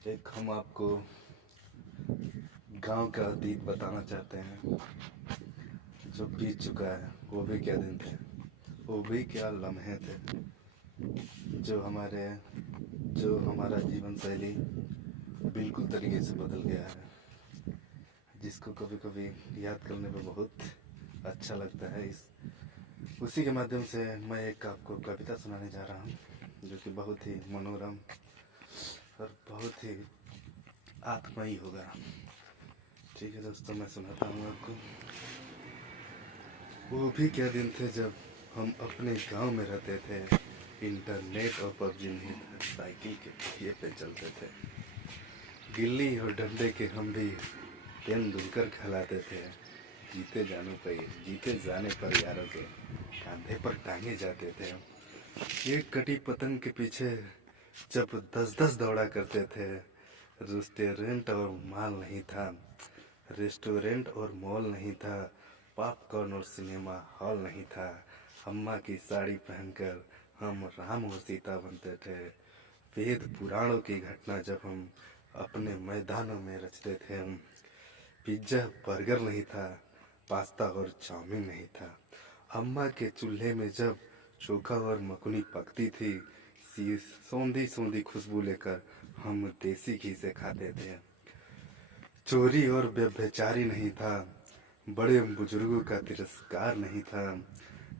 एक हम आपको गांव का अतीत बताना चाहते हैं जो बीत चुका है। वो भी क्या दिन थे, वो भी क्या लम्हे थे जो हमारे जो हमारा जीवन शैली बिल्कुल तरीके से बदल गया है, जिसको कभी कभी याद करने में बहुत अच्छा लगता है। इस उसी के माध्यम से मैं एक आपको कविता सुनाने जा रहा हूँ जो कि बहुत ही मनोरम और बहुत ही आत्मयी होगा। ठीक है दोस्तों, मैं सुनाता हूँ आपको। वो भी क्या दिन थे जब हम अपने गांव में रहते थे। इंटरनेट और पबजी नहीं था, साइकिल के पहिए पे चलते थे। गिल्ली और डंडे के हम भी तेंदुलकर कहलाते थे। जीते जाने पर यारों के कांधे पर टांगे जाते थे। एक कटी पतंग के पीछे जब 10-10 दौड़ा करते थे। रेस्टोरेंट और मॉल नहीं था रेस्टोरेंट और मॉल नहीं था, पॉपकॉर्न और सिनेमा हॉल नहीं था। अम्मा की साड़ी पहनकर हम राम और सीता बनते थे। वेद पुराणों की घटना जब हम अपने मैदानों में रचते थे। हम पिज्जा बर्गर नहीं था, पास्ता और चाउमीन नहीं था। अम्मा के चूल्हे में जब चोखा और मकुनी पकती थी, सी सौंधी सौंधी खुशबू लेकर हम देसी घी से खाते थे। चोरी और व्यभिचारी नहीं था, बड़े बुजुर्गों का तिरस्कार नहीं था।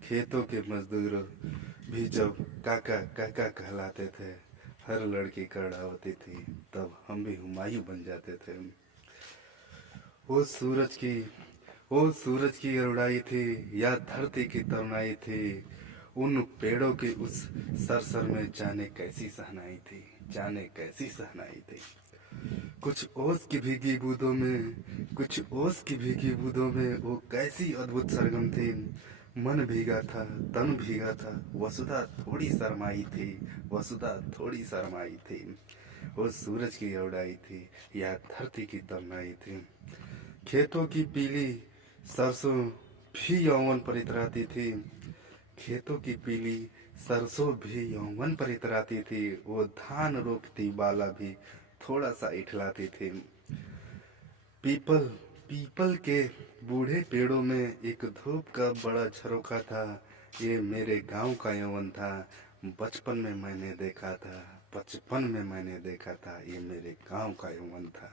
खेतों के मजदूर भी जब काका काका कहलाते थे। हर लड़की करड़ावती थी, तब हम भी हुमायूं बन जाते थे। वो सूरज की वो सूरज की अरुणाई थी या धरती की तरुणाई थी। उन पेड़ों की उस सरसर में जाने कैसी सहनाई थी। कुछ ओस की भीगी बूंदों में वो कैसी अद्भुत सरगम थी। मन भीगा था, तन भीगा था, वसुधा थोड़ी शर्माई थी। वो सूरज की उड़ाई थी या धरती की तमनाई थी। खेतों की पीली सरसों भी यौवन पर इतराती थी। खेतों की पीली सरसों भी यौवन पर इतराती थी। वो धान रोपती बाला भी थोड़ा सा इठलाती थी। पीपल पीपल के बूढ़े पेड़ों में एक धूप का बड़ा झरोखा था। ये मेरे गांव का यौवन था, बचपन में मैंने देखा था। ये मेरे गांव का यौवन था।